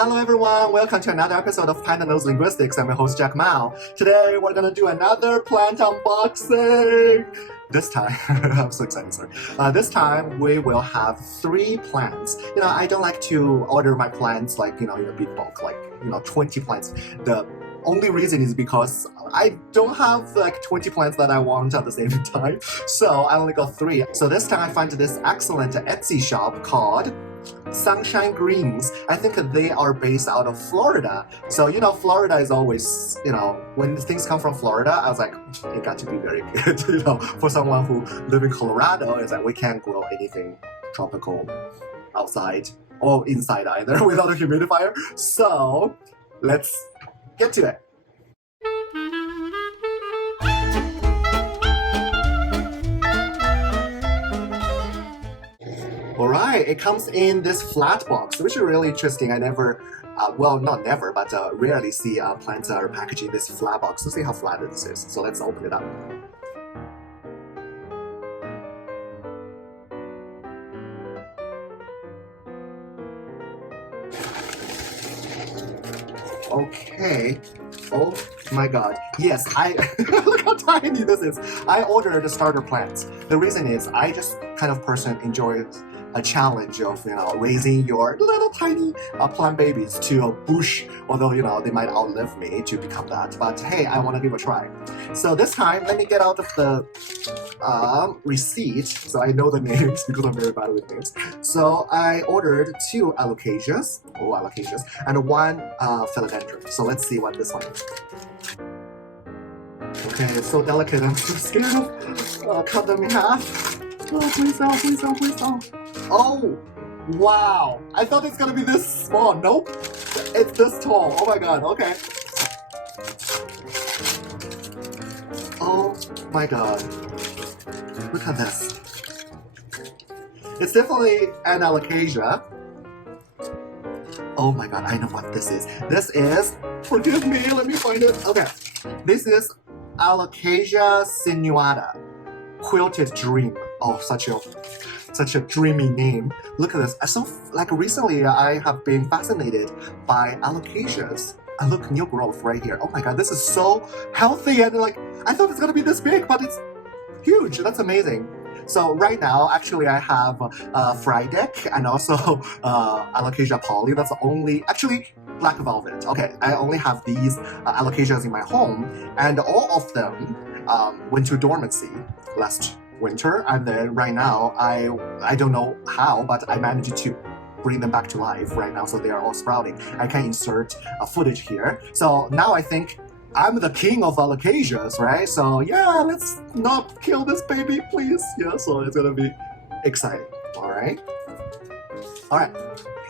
Hello everyone, welcome to another episode of Panda Knows Linguistics. I'm your host Jack Mao. Today we're gonna do another plant unboxing. This time, I'm so excited, sorry. This time we will have 3 plants. I don't like to order my plants like, in a big bulk, like, 20 plants. The only reason is because I don't have like 20 plants that I want at the same time. So I only got 3. So this time I find this excellent Etsy shop called SunshineGreens. I think they are based out of Florida. So, Florida is always, when things come from Florida, I was like, it got to be very good. For someone who lives in Colorado, it's like we can't grow anything tropical outside or inside either without a humidifier. So let's get to it. Alright, it comes in this flat box, which is really interesting. I never, well, not never, but rarely see plants are packaged in this flat box. Let's see how flat this is. So let's open it up. Okay. Oh my god. Yes, look how tiny this is. I ordered the starter plants. The reason is I just kind of person enjoys a challenge of raising your little tiny plant babies to a bush, although they might outlive me to become that, but hey, I want to give a try. So this time let me get out of the receipt so I know the names because I'm very bad with names. So I ordered 2 Alocasias, and 1 philodendron. So let's see what this one is. Okay, it's so delicate, I'm so scared of cut them in half. Oh, please don't, please don't, please don't. Oh, wow. I thought it's gonna be this small. Nope. It's this tall. Oh my god, okay. Oh my god. Look at this. It's definitely an Alocasia. Oh my god, I know what this is. This is, forgive me, let me find it. Okay. This is Alocasia sinuata. Quilted Dream. Oh, such a dreamy name. Look at this. So, recently, I have been fascinated by Alocasias. And look, new growth right here. Oh my god, this is so healthy and I thought it's gonna be this big, but it's huge. That's amazing. So right now, actually, I have Frydek and also Alocasia poly. That's the only, actually, black velvet. Okay, I only have these Alocasias in my home, and all of them went to dormancy last winter, and then right now I don't know how, but I managed to bring them back to life right now, so they are all sprouting. I can insert footage here. So now I think I'm the king of Alocasias, right? So yeah, let's not kill this baby, please. Yeah, so it's gonna be exciting. All right,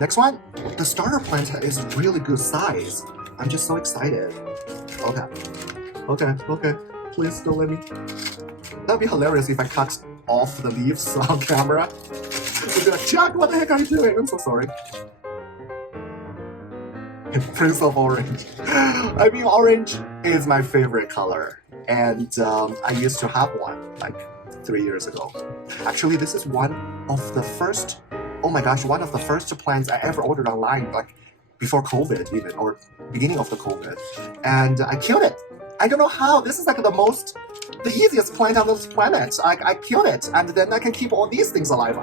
next one. The starter plant is really good size. I'm just so excited. Okay, please don't let me. That'd be hilarious if I cut off the leaves on camera. They'd be like, Jack, what the heck are you doing? I'm so sorry. Prince of Orange. I mean, orange is my favorite color. And I used to have one, 3 years ago. Actually, this is one of the first plants I ever ordered online, before COVID even, or beginning of the COVID. And I killed it. I don't know how. This is the easiest plant on this planet. I killed it, and then I can keep all these things alive.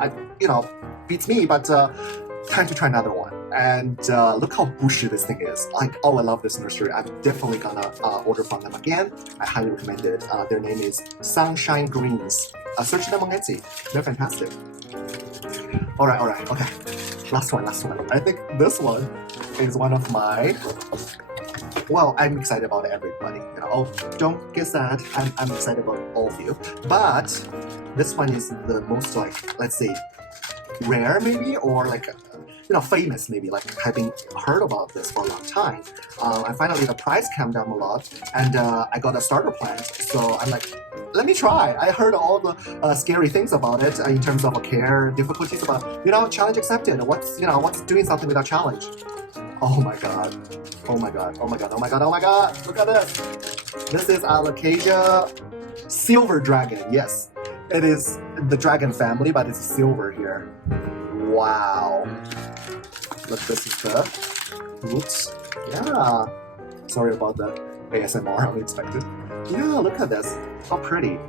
Beats me, but time to try another one. And look how bushy this thing is. Oh, I love this nursery. I'm definitely gonna order from them again. I highly recommend it. Their name is SunshineGreens. Search them on Etsy. They're fantastic. Alright, okay. Last one. I think this one is one of my... Well, I'm excited about everybody. Oh, don't get sad. I'm excited about all of you. But this one is the most let's say, rare maybe, or famous maybe. Having heard about this for a long time. And finally, the price came down a lot, and I got a starter plant. So I'm like, let me try. I heard all the scary things about it in terms of care, difficulties about challenge accepted. What's doing something without challenge? Oh my god. Look at this. This is Alocasia Silver Dragon. Yes, it is the dragon family, but it's silver here. Wow. Look, this is Oops. Yeah. Sorry about the ASMR, unexpected. Yeah, look at this. How pretty.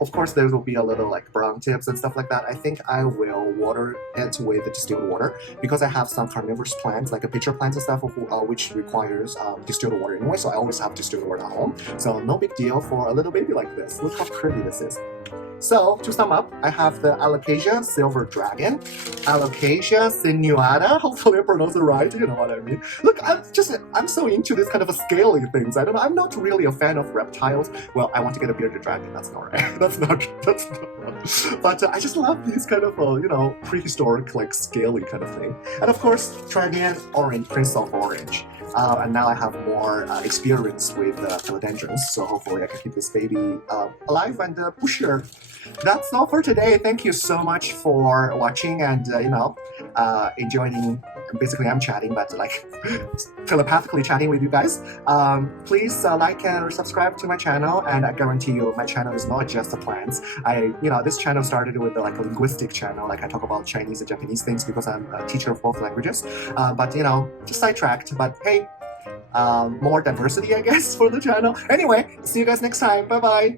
Of course, there will be a little like brown tips and stuff like that. I think I will water it with distilled water because I have some carnivorous plants, like a pitcher plants and stuff, which requires distilled water anyway. So I always have distilled water at home. So no big deal for a little baby like this. Look how pretty this is. So to sum up, I have the Alocasia Silver Dragon, Alocasia sinuata. Hopefully I pronounced it right. You know what I mean. Look, I'm so into this kind of a scaly things. I don't know. I'm not really a fan of reptiles. Well, I want to get a bearded dragon. That's not right. That's not. But I just love these kind of you know, prehistoric like scaly kind of thing. And of course, Dragon Orange, Prince of Orange. And now I have more experience with philodendrons, so hopefully I can keep this baby alive and pushier. That's all for today. Thank you so much for watching and you know, enjoying. Basically, I'm chatting, but like telepathically chatting with you guys. Please like and subscribe to my channel, and I guarantee you, my channel is not just the plants. You know, this channel started with like a linguistic channel, like I talk about Chinese and Japanese things because I'm a teacher of both languages. But you know, just sidetracked. But hey, more diversity, I guess, for the channel. Anyway, see you guys next time. Bye bye.